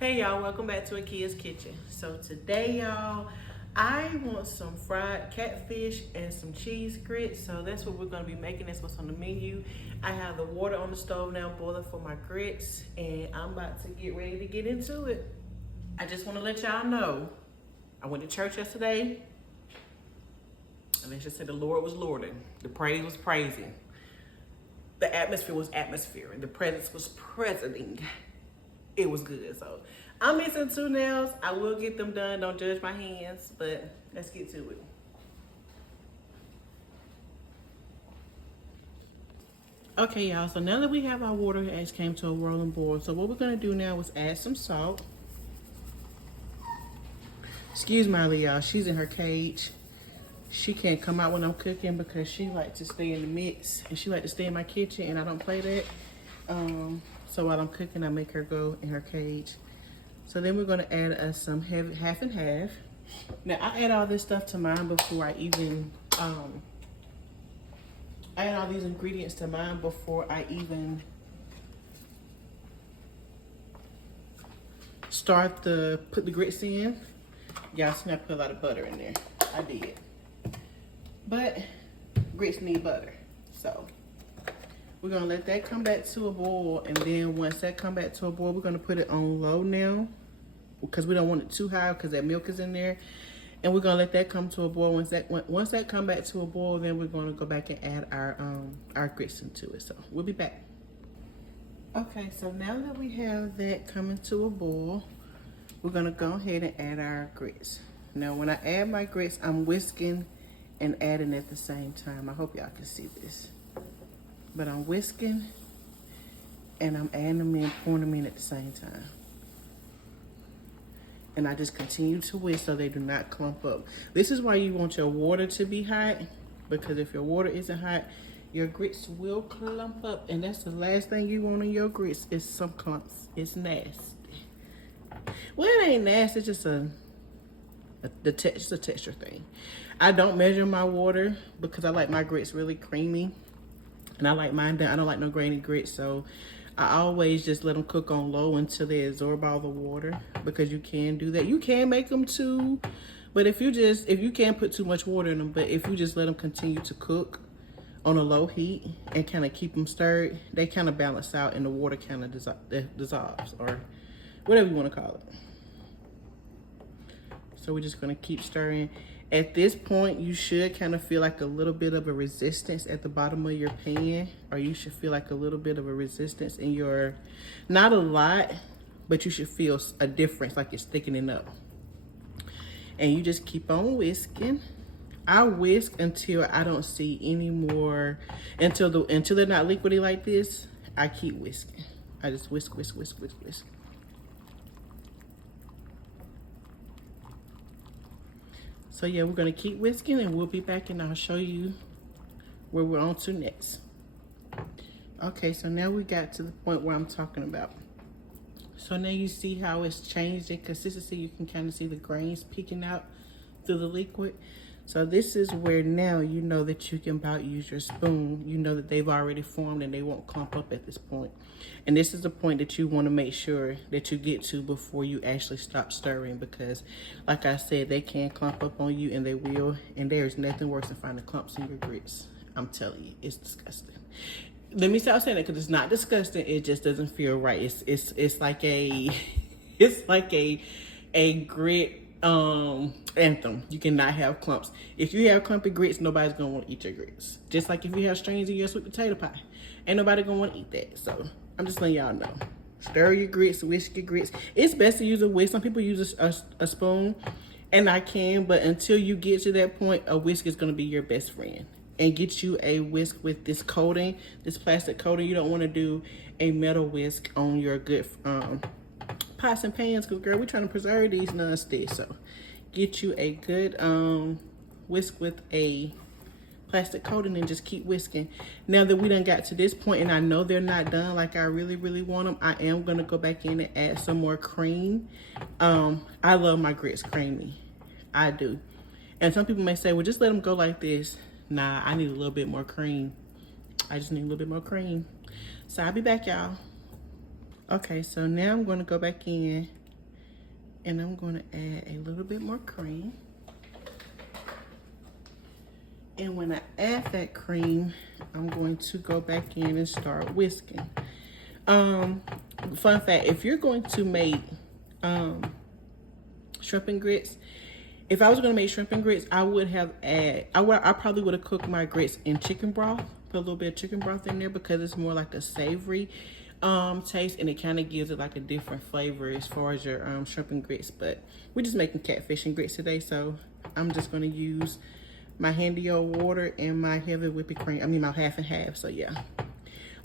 Hey y'all, welcome back to Akia's Kitchen. So today y'all, I want some fried catfish and some cheese grits. So that's what we're gonna be making. That's what's on the menu. I have the water on the stove now boiling for my grits, and I'm about to get ready to get into it. I just wanna let y'all know, I went to church yesterday, and let's just say the Lord was lording. The praise was praising. The atmosphere was atmosphere, the presence was presenting. It was good. So I'm missing 2 nails. I will get them done. Don't judge my hands, but let's get to it. Okay, y'all, so now that we have our water, it has came to a rolling boil. So what we're gonna do now is add some salt. Excuse Miley, y'all, she's in her cage. She can't come out when I'm cooking because she likes to stay in the mix and she likes to stay in my kitchen, and I don't play that. So while I'm cooking, I make her go in her cage. So then we're gonna add us some heavy, half and half. Now I add all this stuff to mine before I even, I add all these ingredients to mine before I even start to put the grits in. Y'all see I put a lot of butter in there. I did. But grits need butter, so. We're gonna let that come back to a boil, and then once that come back to a boil, we're gonna put it on low now because we don't want it too high because that milk is in there. And we're gonna let that come to a boil. Once that come back to a boil, then we're gonna go back and add our grits into it. So we'll be back. Okay, so now that we have that coming to a boil, we're gonna go ahead and add our grits. Now when I add my grits, I'm whisking and adding at the same time. I hope y'all can see this. But I'm whisking and I'm adding them in, pouring them in at the same time. And I just continue to whisk so they do not clump up. This is why you want your water to be hot, because if your water isn't hot, your grits will clump up, and that's the last thing you want in your grits is some clumps. It's nasty. Well, it ain't nasty, it's just it's a texture thing. I don't measure my water because I like my grits really creamy. And I like mine done. I don't like no grainy grits, so I always just let them cook on low until they absorb all the water, because you can do that. You can make them too, but if you can't put too much water in them, but if you just let them continue to cook on a low heat and kind of keep them stirred, they kind of balance out and the water kind of dissolves, or whatever you want to call it. So we're just gonna keep stirring. At this point, you should kind of feel like a little bit of a resistance at the bottom of your pan, or you should feel like a little bit of a resistance in your, not a lot, but you should feel a difference, like it's thickening up. And you just keep on whisking. I whisk until I don't see any more, until they're not liquidy like this. I keep whisking. I just whisk, whisk, whisk, whisk, whisk. So yeah, we're gonna keep whisking and we'll be back and I'll show you where we're on to next. Okay, so now we got to the point where I'm talking about. So now you see how it's changed in consistency. You can kind of see the grains peeking out through the liquid. So this is where now you know that you can about use your spoon. You know that they've already formed and they won't clump up at this point. And this is the point that you want to make sure that you get to before you actually stop stirring, because like I said, they can clump up on you, and they will. And there's nothing worse than finding clumps in your grits. I'm telling you, it's disgusting. Let me stop saying that, because it's not disgusting. It just doesn't feel right. It's like a it's like a grit anthem. You cannot have clumps. If you have clumpy grits, nobody's gonna want to eat your grits. Just like if you have strings in your sweet potato pie, ain't nobody gonna want to eat that. So I'm just letting y'all know. Stir your grits, whisk your grits. It's best to use a whisk. Some people use a spoon, and I can, but until you get to that point, a whisk is gonna be your best friend. And get you a whisk with this coating, this plastic coating. You don't want to do a metal whisk on your good pots and pans, because girl, we're trying to preserve these non-stick. So get you a good whisk with a plastic coating and just keep whisking. Now that we done got to this point and I know they're not done like I really want them, I am gonna go back in and add some more cream. I love my grits creamy. I do. And some people may say, well, just let them go like this. Nah, I need a little bit more cream. I just need a little bit more cream. So I'll be back, y'all. Okay, so now I'm gonna go back in And I'm going to add a little bit more cream. And when I add that cream, I'm going to go back in and start whisking. Fun fact, if you're going to make shrimp and grits, if I was gonna make shrimp and grits, I probably would have cooked my grits in chicken broth, put a little bit of chicken broth in there because it's more like a savory taste, and it kind of gives it like a different flavor as far as your shrimp and grits. But we're just making catfish and grits today, so I'm just gonna use my handy old water and my heavy whipping cream. I mean my half and half. So yeah,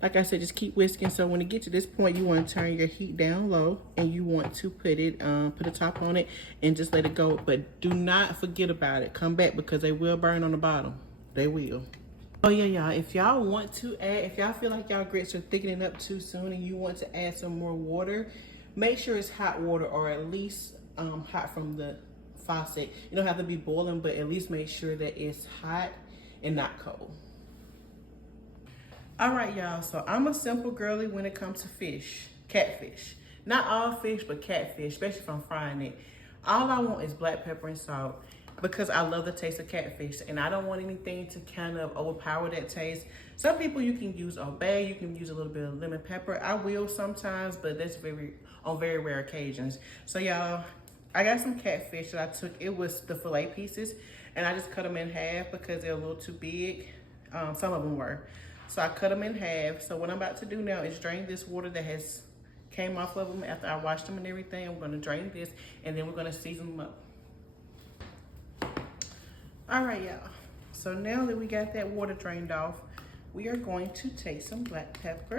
like I said, just keep whisking. So when it gets to this point, you want to turn your heat down low, and you want to put a top on it and just let it go. But do not forget about it. Come back because they will burn on the bottom. They will. Oh yeah, y'all, if y'all want to add, if y'all feel like y'all grits are thickening up too soon and you want to add some more water, make sure it's hot water, or at least hot from the faucet. You don't have to be boiling, but at least make sure that it's hot and not cold. All right, y'all, so I'm a simple girly when it comes to fish, catfish. Not all fish, but catfish, especially if I'm frying it. All I want is black pepper and salt because I love the taste of catfish, and I don't want anything to kind of overpower that taste. Some people, you can use Old Bay, you can use a little bit of lemon pepper. I will sometimes, but that's on very rare occasions. So y'all, I got some catfish that I took. It was the fillet pieces, and I just cut them in half because they're a little too big. Some of them were. So I cut them in half. So what I'm about to do now is drain this water that has came off of them after I washed them and everything. I'm gonna drain this, and then we're gonna season them up. All right, y'all. So now that we got that water drained off, we are going to take some black pepper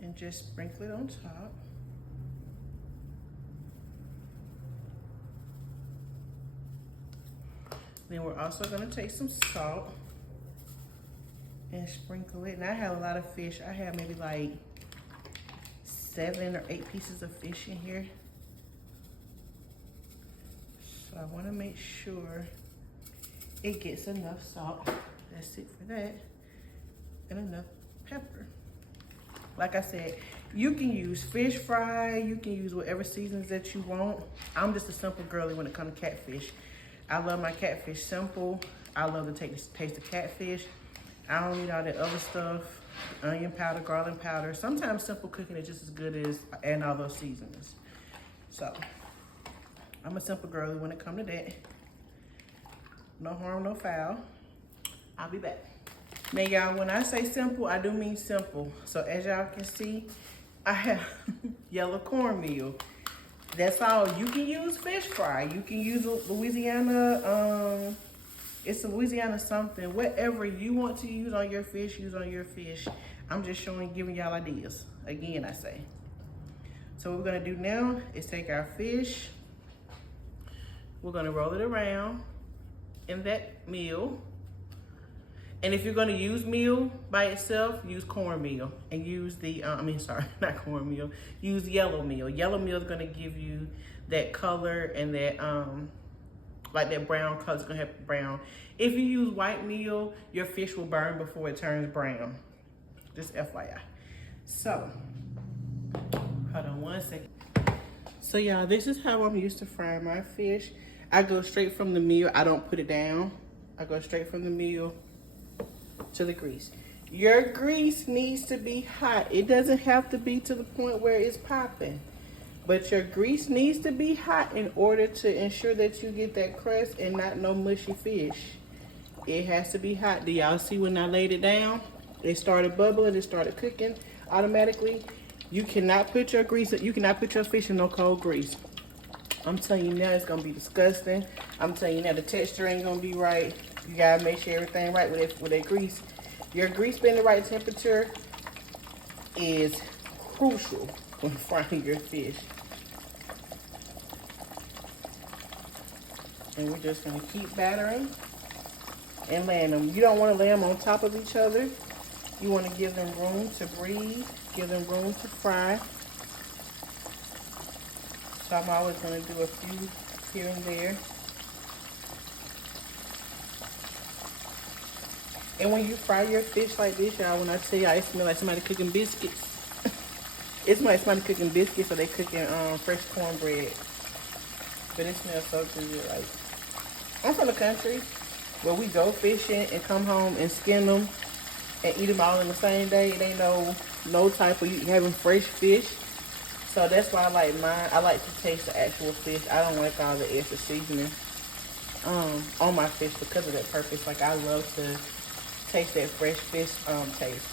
and just sprinkle it on top. Then we're also gonna take some salt and sprinkle it. And I have a lot of fish. I have maybe like 7 or 8 pieces of fish in here. So I want to make sure it gets enough salt. That's it for that. And enough pepper. Like I said, you can use fish fry, you can use whatever seasons that you want. I'm just a simple girly when it comes to catfish. I love my catfish simple. I love the taste of catfish. I don't need all that other stuff, onion powder, garlic powder. Sometimes simple cooking is just as good as adding all those seasonings. So, I'm a simple girly when it comes to that. No harm, no foul. I'll be back. Now, y'all, when I say simple, I do mean simple. So, as y'all can see, I have yellow cornmeal. That's all. You can use fish fry. You can use Louisiana, it's a Louisiana something. Whatever you want to use on your fish, use on your fish. I'm just giving y'all ideas. Again, I say. So what we're gonna do now is take our fish. We're gonna roll it around in that meal. And if you're gonna use meal by itself, use cornmeal and use the, not cornmeal, use yellow meal. Yellow meal is gonna give you that color and that, like that brown color, it's gonna have brown. If you use white meal, your fish will burn before it turns brown. Just FYI. So, hold on one second. So y'all, this is how I'm used to frying my fish. I go straight from the meal. I don't put it down. I go straight from the meal to the grease. Your grease needs to be hot. It doesn't have to be to the point where it's popping. But your grease needs to be hot in order to ensure that you get that crust and not no mushy fish. It has to be hot. Do y'all see when I laid it down? It started bubbling, it started cooking automatically. You cannot put your grease, you cannot put your fish in no cold grease. I'm telling you now, it's gonna be disgusting. I'm telling you now, the texture ain't gonna be right. You gotta make sure everything right with that grease. Your grease being the right temperature is crucial when frying your fish. And we're just gonna keep battering and laying them. You don't wanna lay them on top of each other. You wanna give them room to breathe, give them room to fry. So I'm always gonna do a few here and there. And when you fry your fish like this, y'all, when I tell y'all it smells like somebody cooking biscuits, It's like somebody cooking biscuits or they cooking fresh cornbread. But it smells so good. Like, I'm from the country where we go fishing and come home and skin them and eat them all in the same day. It ain't no type of you having fresh fish. So that's why I like mine. I like to taste the actual fish. I don't like all the extra seasoning on my fish because of that purpose. Like, I love to taste that fresh fish taste.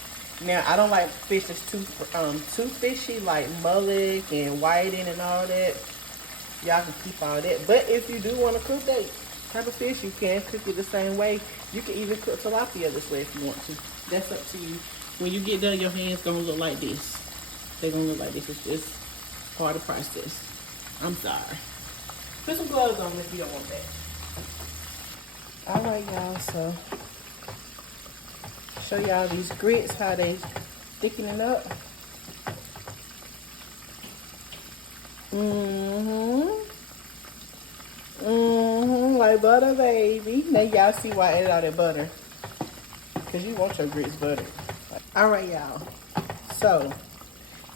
Now, I don't like fish that's too fishy, like mullet and whiting and all that. Y'all can keep all that. But if you do want to cook that type of fish, you can cook it the same way. You can even cook tilapia this way if you want to. That's up to you. When you get done, your hands gonna look like this. They're gonna look like this. It's just part of the process. I'm sorry. Put some gloves on if you don't want that. All right, y'all. So show y'all these grits, how they thickening up. Like butter, baby. Now y'all see why I added all that butter. Because you want your grits buttered. All right, y'all. So,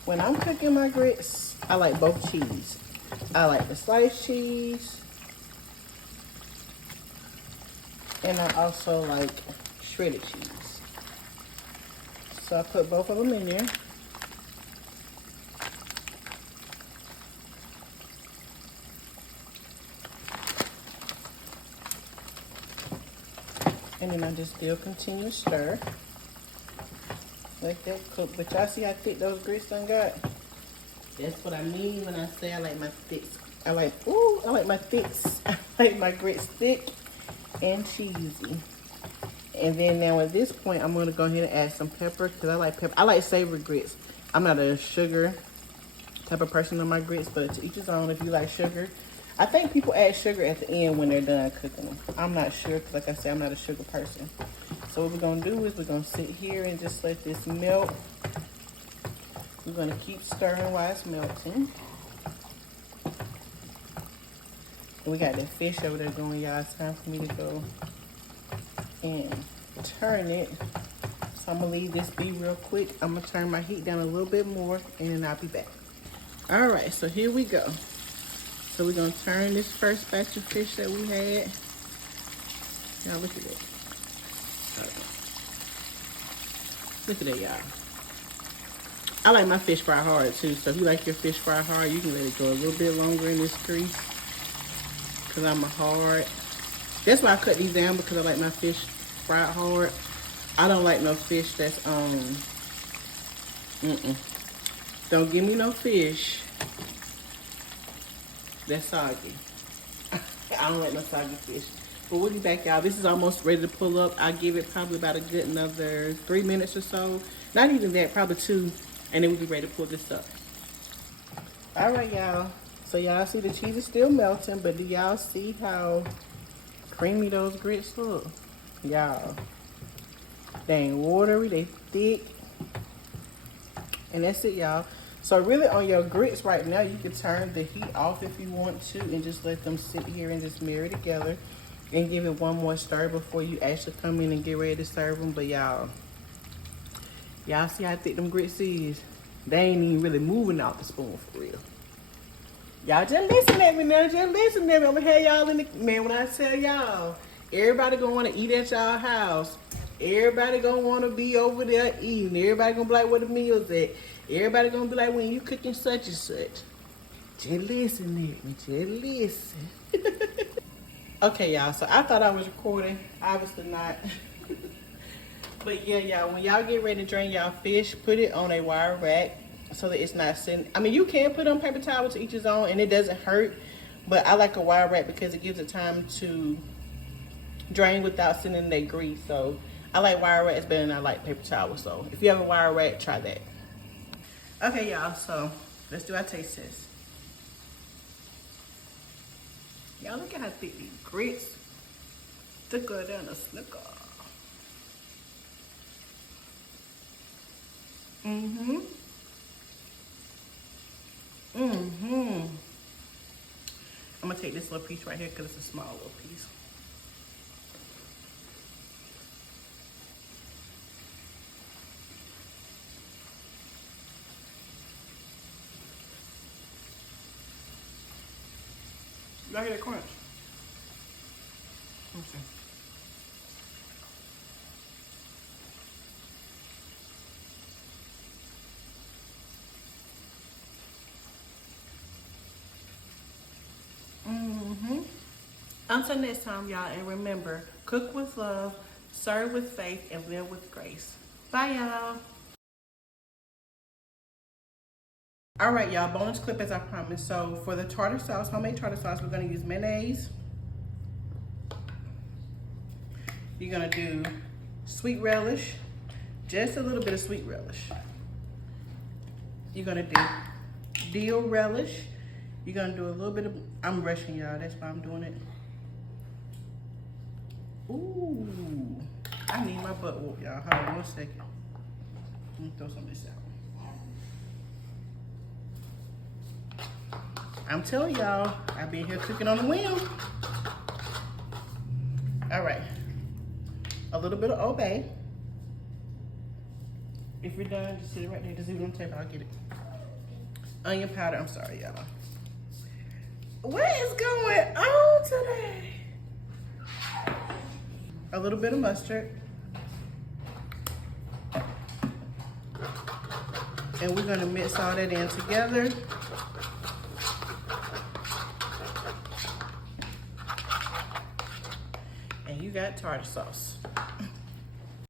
when I'm cooking my grits, I like both cheese. I like the sliced cheese. And I also like shredded cheese. So I put both of them in there. And then I just still continue to stir. Let that cook. But y'all see how thick those grits done got? That's what I mean when I say I like my thicks. I like my thicks. I like my grits thick and cheesy. And then now at this point, I'm gonna go ahead and add some pepper because I like pepper. I like savory grits. I'm not a sugar type of person on my grits, but to each his own. If you like sugar, I think people add sugar at the end when they're done cooking them. I'm not sure because, like I said, I'm not a sugar person. So what we're gonna do is we're gonna sit here and just let this melt. We're gonna keep stirring while it's melting. And we got that fish over there going, y'all. It's time for me to go and turn it. So I'm gonna leave this be real quick. I'm gonna turn my heat down a little bit more and then I'll be back. All right, so here we go. So we're gonna turn this first batch of fish that we had. Now look at that. Look at that, y'all. I like my fish fried hard too. So if you like your fish fried hard, you can let it go a little bit longer in this grease. Cause I'm a hard. That's why I cut these down, because I like my fish fried hard. I don't like no fish that's Don't give me no fish that's soggy. I don't like no soggy fish. But we'll be back, y'all. This is almost ready to pull up. I'll give it probably about a good another 3 minutes or so. Not even that, probably 2. And then we'll be ready to pull this up. All right, y'all. So y'all see the cheese is still melting, but do y'all see how creamy those grits look? Y'all, they ain't watery, they thick. And that's it, y'all. So really on your grits right now, you can turn the heat off if you want to and just let them sit here and just marry together and give it one more stir before you actually come in and get ready to serve them. But y'all see how thick them grits is? They ain't even really moving out the spoon for real. Y'all just listen at me now. Just listen at me. I'm gonna have y'all in the, man, when I tell y'all, everybody gonna wanna eat at y'all house. Everybody gonna wanna be over there eating. Everybody gonna be like, where the meals at? Everybody gonna be like, when you cooking such and such. Just listen at me. Just listen. Okay, y'all. So I thought I was recording. Obviously not. But yeah, y'all, when y'all get ready to drain y'all fish, put it on a wire rack so that it's not sitting. I mean, you can put it on paper towel, to each his own, and it doesn't hurt. But I like a wire rack because it gives it time to drain without sitting in that grease. So I like wire racks better than I like paper towels. So if you have a wire rack, try that. Okay, y'all. So let's do our taste test. Y'all look at how thick these grits. Thicker than a snicker. I'm gonna take this little piece right here because it's a small little piece. Y'all hear that crunch? Okay. Until next time, y'all, and remember, cook with love, serve with faith, and live with grace. Bye, y'all. All right, y'all, bonus clip as I promised. So for the tartar sauce, homemade tartar sauce, we're gonna use mayonnaise. You're gonna do sweet relish, just a little bit of sweet relish. You're gonna do dill relish. You're gonna do a little bit of, I'm rushing y'all, that's why I'm doing it. Ooh, I need my butt whoop, y'all. Hold on 1 second. Let me throw some of this out. I'm telling y'all, I've been here cooking on the whim. All right, a little bit of Old Bay. If you're done, just sit it right there. Just leave it on the table, I'll get it. Onion powder, I'm sorry, y'all. What is going on today? A little bit of mustard. And we're gonna mix all that in together. And you got tartar sauce.